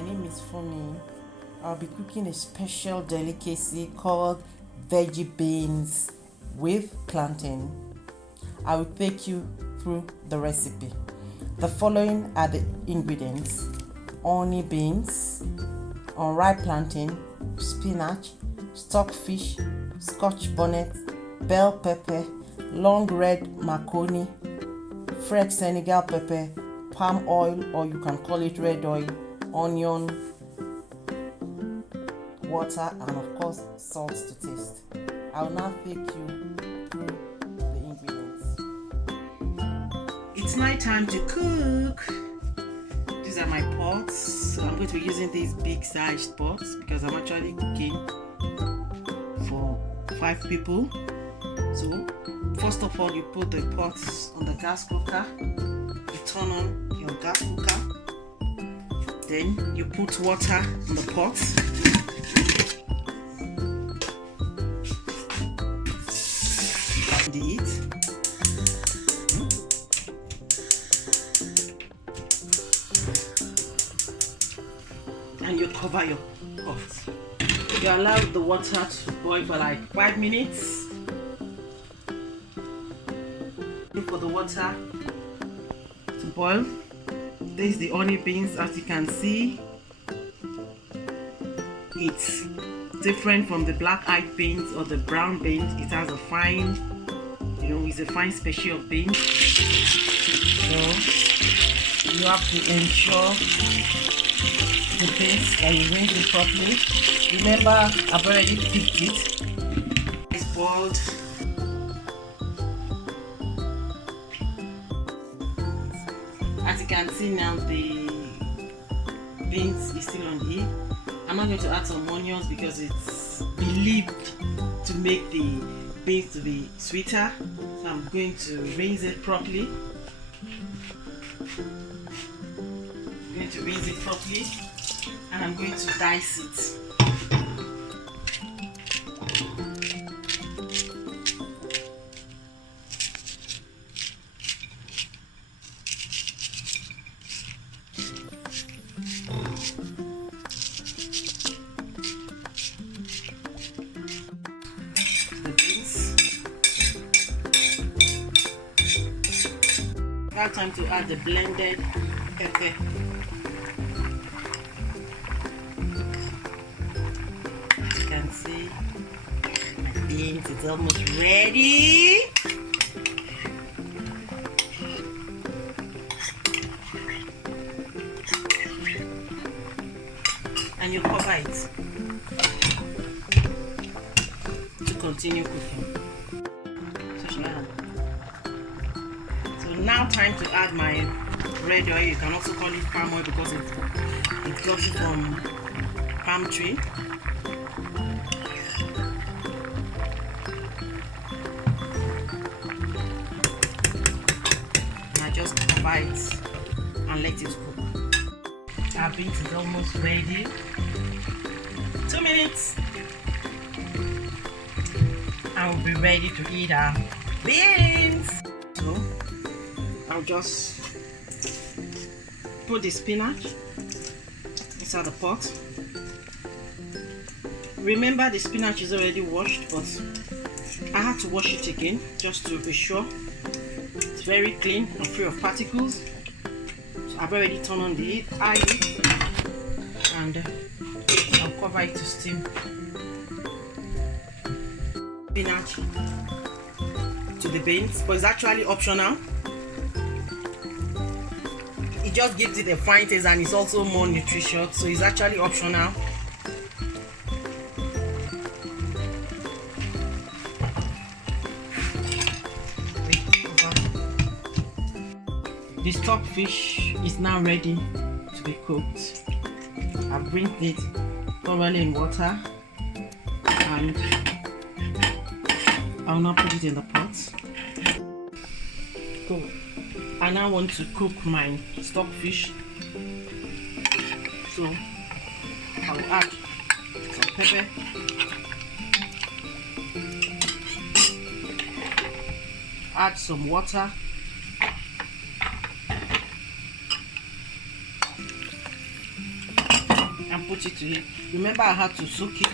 my name is Fumi. I'll be cooking a special delicacy called veggie beans with plantain. I will take you through the recipe. The following are the ingredients: honey beans, unripe plantain, spinach, stockfish, scotch bonnet, bell pepper, long red macaroni, fresh Senegal pepper, palm oil, or you can call it red oil, onion, water, and of course salt to taste. I will now take you through the ingredients. It's night time to cook. These are my pots. So I'm going to be using these big sized pots because I'm actually cooking for 5 people. So first of all, you put the pots on the gas cooker. You turn on your gas cooker. Then you put water on the pot. And you cover your pot. You allow the water to boil for like 5 minutes. For the water to boil. This is the honey beans. As you can see, it's different from the black-eyed beans or the brown beans. It has a fine, it's a fine species of beans. So you have to ensure the paste that you rinse it properly. Remember, I've already picked it. It's boiled. As you can see now, the beans is still on heat. I'm not going to add some onions because it's believed to make the beans to be sweeter. So I'm going to rinse it properly. I'm going to rinse it properly and I'm going to dice it. Now time to add the blended pepper. As you can see, my beans is almost ready. And you cover it to continue cooking. Now time to add my red oil. You can also call it palm oil because it got it from palm tree. And I just cover it and let it cook. Our beans is almost ready. 2 minutes. I will be ready to eat our beans. So I'll just put the spinach inside the pot. Remember, the spinach is already washed, but I had to wash it again just to be sure it's very clean and free of particles. So I've already turned on the heat, and I'll cover it to steam. Spinach to the beans, but it's actually optional. It just gives it a fine taste and it's also more nutritious, so it's actually optional. The stockfish is now ready to be cooked. I've rinsed it thoroughly in water and I'll now put it in the pot. Cool. I now want to cook my stockfish, so I will add some pepper, add some water, want it to eat. Remember, I had to soak it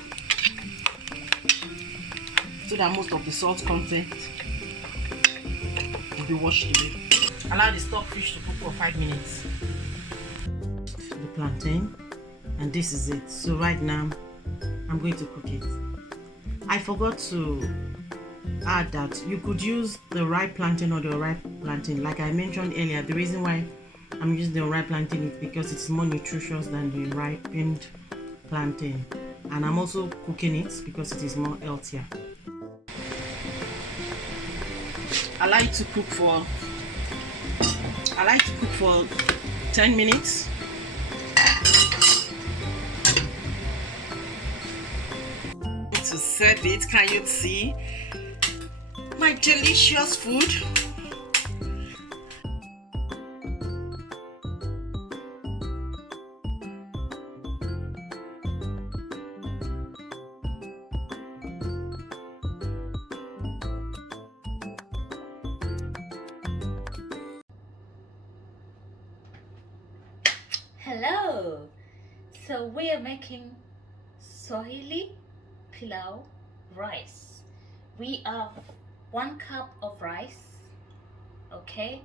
so that most of the salt content will be washed away. Allow the stockfish to cook for 5 minutes. The plantain, and this is it. So right now I'm going to cook it. I forgot to add that you could use the ripe plantain or the ripe plantain. Like I mentioned earlier, the reason why I'm using the ripe plantain is because it's more nutritious than the ripened plantain, and I'm also cooking it because it is more healthier. I like to cook for 10 minutes. To serve it, can you see my delicious food? Hello, so we are making Swahili pilau rice. We have 1 cup of rice, okay?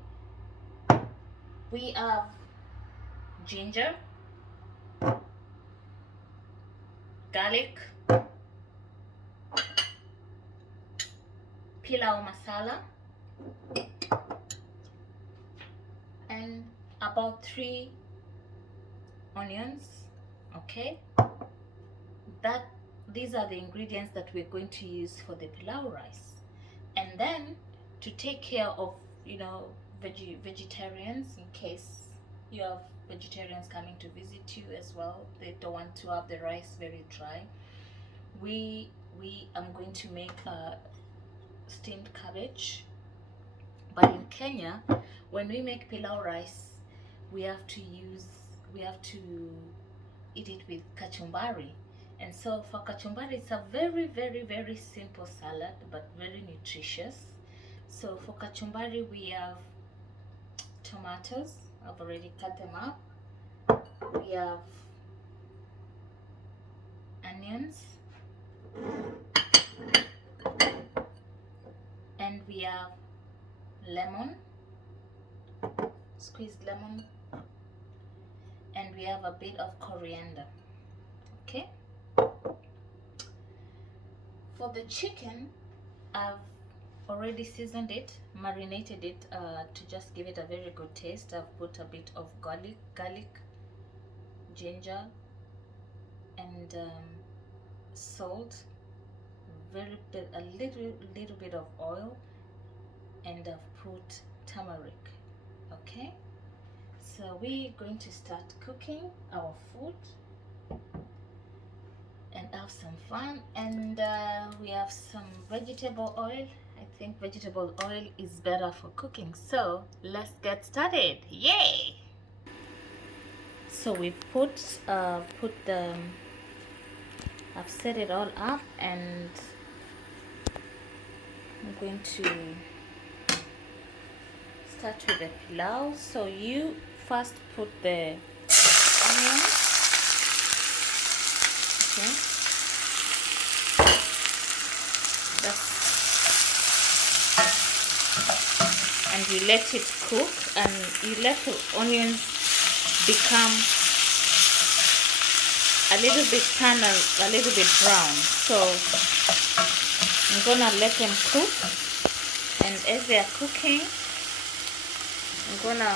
We have ginger, garlic, pilau masala, and about 3 onions, okay? These are the ingredients that we're going to use for the pilau rice. And then to take care of, you know, vegetarians, in case you have vegetarians coming to visit you as well, they don't want to have the rice very dry, I'm going to make steamed cabbage. But in Kenya, when we make pilau rice, we have to eat it with kachumbari. And so for kachumbari, it's a very, very, very simple salad, but very nutritious. So for kachumbari, we have tomatoes. I've already cut them up. We have onions. And we have lemon, squeezed lemon. And we have a bit of coriander, okay? For the chicken, I've already seasoned it, marinated it to just give it a very good taste. I've put a bit of garlic, ginger, and salt, a little bit of oil, and I've put turmeric, okay? So we're going to start cooking our food and have some fun. And we have some vegetable oil. I think vegetable oil is better for cooking. So let's get started. Yay! So we've I've set it all up, and I'm going to start with the pilau. So you first put the onion, okay? And you let it cook, and you let the onions become a little bit brown. So I'm gonna let them cook, and as they are cooking, I'm gonna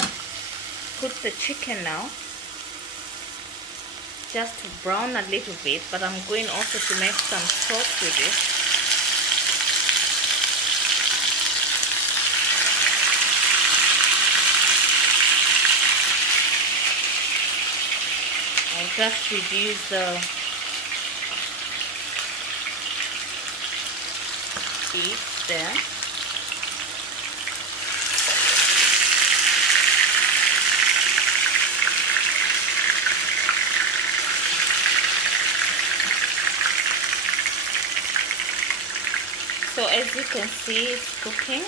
put the chicken now, just to brown a little bit, but I'm going also to make some sauce with it. I'll just reduce the heat there. So as you can see, it's cooking.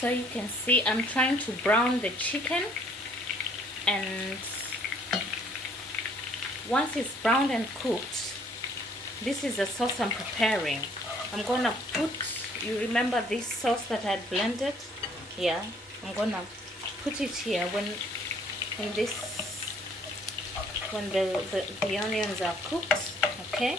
So you can see I'm trying to brown the chicken, and once it's browned and cooked, this is the sauce I'm preparing. I'm gonna put, you remember this sauce that I had blended? Yeah, I'm gonna put it here when the onions are cooked, okay?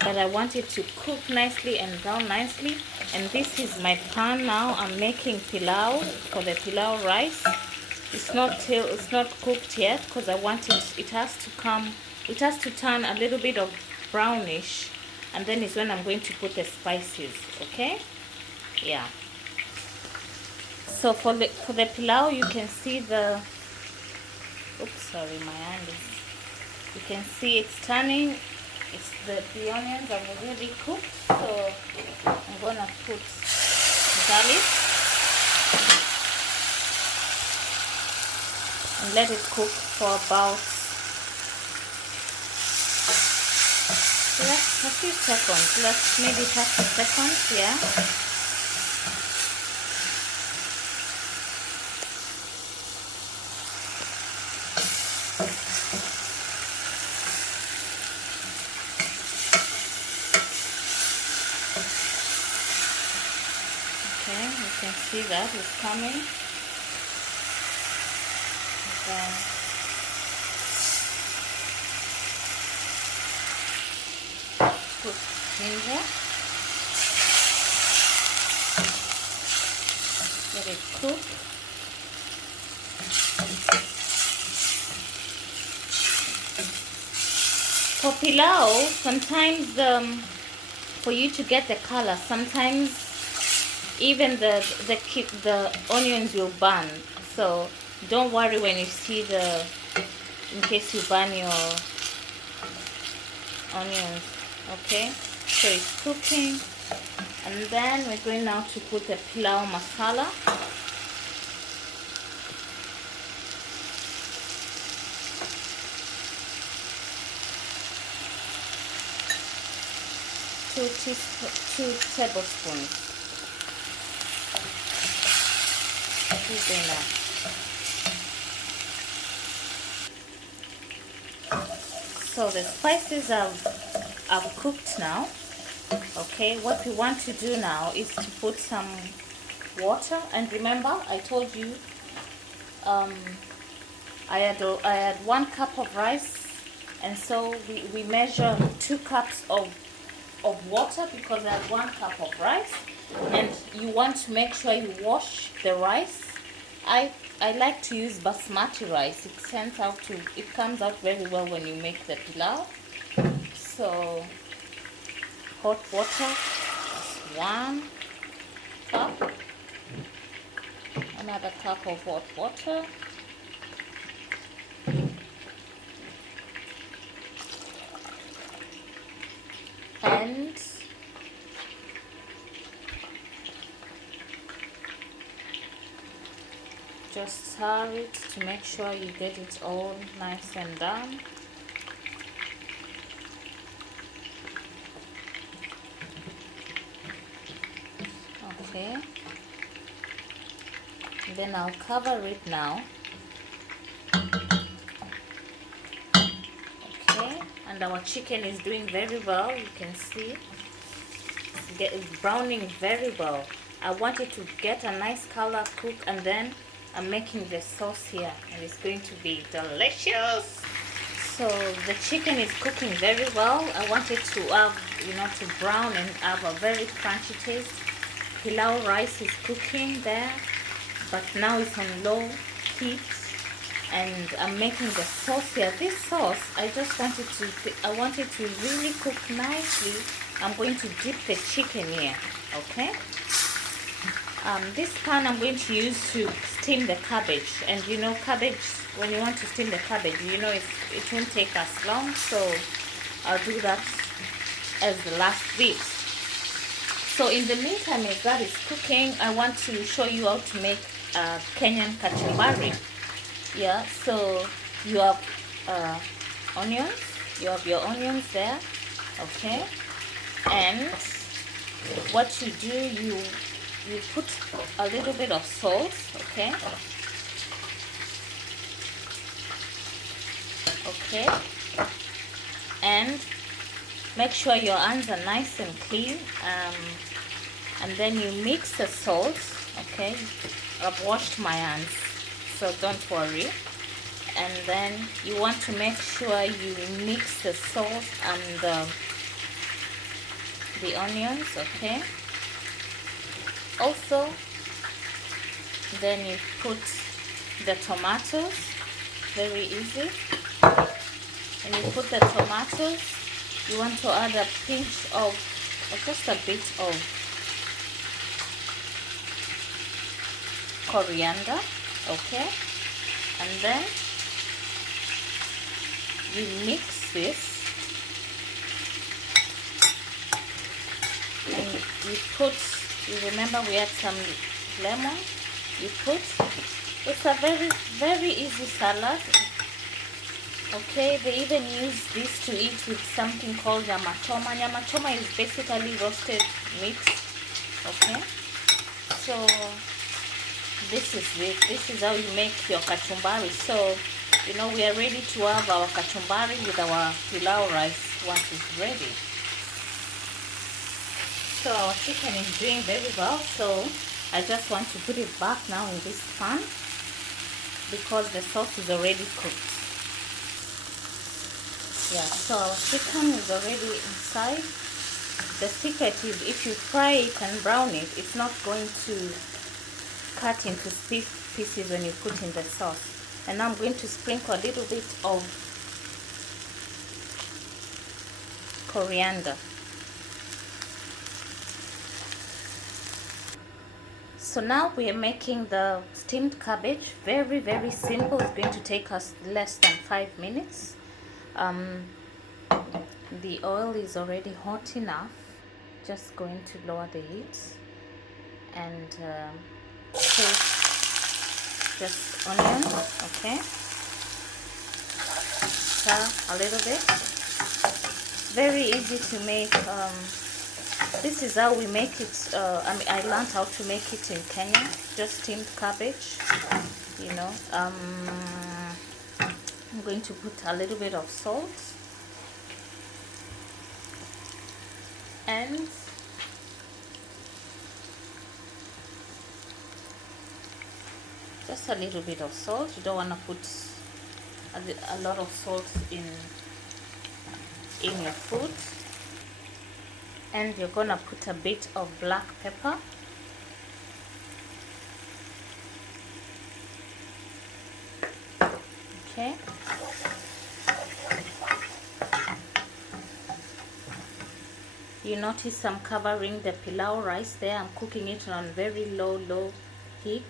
But I want it to cook nicely and brown nicely. And this is my pan now. I'm making pilau for the pilau rice. It's not cooked yet because I want it has to turn a little bit of brownish, and then is when I'm going to put the spices, okay? Yeah. So for the pilau, you can see the, oops, sorry, my hand is, you can see it's turning. It's the onions are already cooked, so I'm gonna put garlic and let it cook for about a few seconds, maybe 30 seconds, yeah. Okay, you can see that it's coming. Then put ginger, let it cook. For pilau, sometimes for you to get the color, sometimes even the onions will burn. So don't worry when you see in case you burn your onions, okay? So it's cooking, and then we're going now to put the pilau masala. Two tablespoons. So the spices are cooked now. Okay, what we want to do now is to put some water. And remember, I told you I had 1 cup of rice, and so we measure 2 cups of water because I have 1 cup of rice. And you want to make sure you wash the rice. I like to use basmati rice. It comes out very well when you make the pilau. So hot water, 1 cup, another cup of hot water, and just stir it to make sure you get it all nice and done. Okay, then I'll cover it now. Okay, and our chicken is doing very well. You can see it's browning very well. I want it to get a nice color, cook, and then I'm making the sauce here, and it's going to be delicious. So the chicken is cooking very well. I want it to have, to brown and have a very crunchy taste. Pilau rice is cooking there, but now it's on low heat, and I'm making the sauce here. This sauce, I want it to really cook nicely. I'm going to dip the chicken here, okay? This pan I'm going to use to steam the cabbage, and cabbage, when you want to steam the cabbage, it won't take us long, so I'll do that as the last bit. So in the meantime, as that is cooking, I want to show you how to make Kenyan kachumbari. Yeah, so you have onions, you have your onions there, okay? And what you do, you put a little bit of salt, okay? Okay, and make sure your hands are nice and clean, and then you mix the salt, okay? I've washed my hands, so don't worry. And then you want to make sure you mix the salt and the onions, okay? Also, then you put the tomatoes, very easy. And you put the tomatoes, you want to add a pinch of, or just a bit of coriander, okay? And then you mix this, and you put, you remember we had some lemon, you put, it's a very easy salad, okay? They even use this to eat with something called nyama choma. Nyama choma is basically roasted meat, okay? So this is it. This is how you make your kachumbari. So, you know, we are ready to have our kachumbari with our pilau rice once it's ready. So our chicken is doing very well. So I just want to put it back now in this pan because the sauce is already cooked. Yeah, so our chicken is already inside. The secret is if you fry it and brown it, it's not going to cut into pieces when you put in the sauce. And now I'm going to sprinkle a little bit of coriander. So now we are making the steamed cabbage. Very simple. It's going to take us less than 5 minutes. The oil is already hot enough. Just going to lower the heat and put just onion, okay? Stir a little bit. Very easy to make. This is how we make it. I learned how to make it in Kenya. Just steamed cabbage, you know. I'm going to put a little bit of salt and just a little bit of salt. You don't want to put a lot of salt in your food. And you're gonna put a bit of black pepper. Okay. You notice I'm covering the pilau rice there. I'm cooking it on very low heat.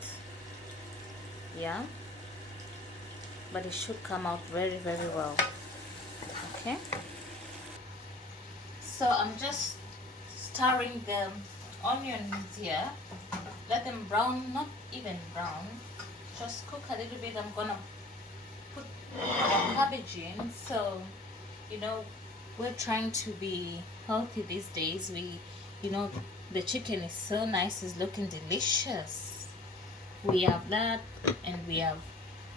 Yeah. But it should come out very well. Okay. So I'm just stirring the onions here. Let them brown, not even brown. Just cook a little bit. I'm gonna put the cabbage in. So, you know, we're trying to be healthy these days. You know, the chicken is so nice. It's looking delicious. We have that, and we have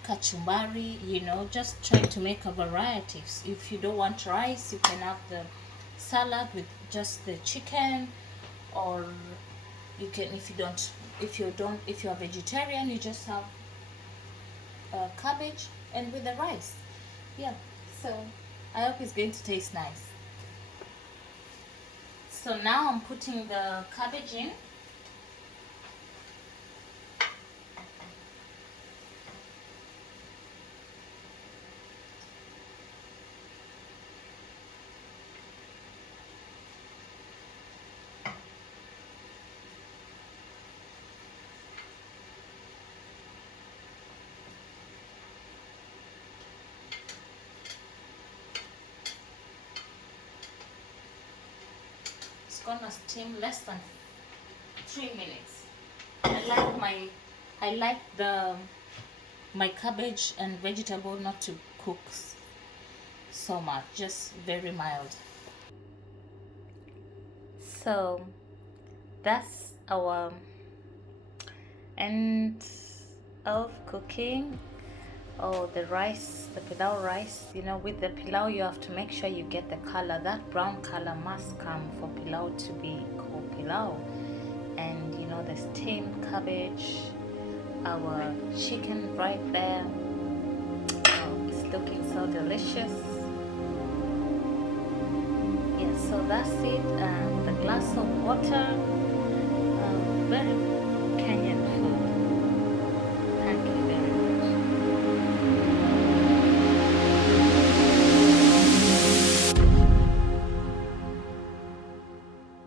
kachumbari. You know, just trying to make a variety. If you don't want rice, you can have the salad with just the chicken, or you can, if you're vegetarian, you just have cabbage and with the rice. Yeah, so I hope it's going to taste nice. So now I'm putting the cabbage in. Gonna steam less than 3 minutes. I like my cabbage and vegetable not to cook so much, just very mild. So that's our end of cooking. Oh, the rice, the pilau rice, you know, with the pilau you have to make sure you get the color. That brown color must come for pilau to be called pilau. And you know, the steamed cabbage, our chicken right there. Oh, it's looking so delicious. Yeah, so that's it. The glass of water, very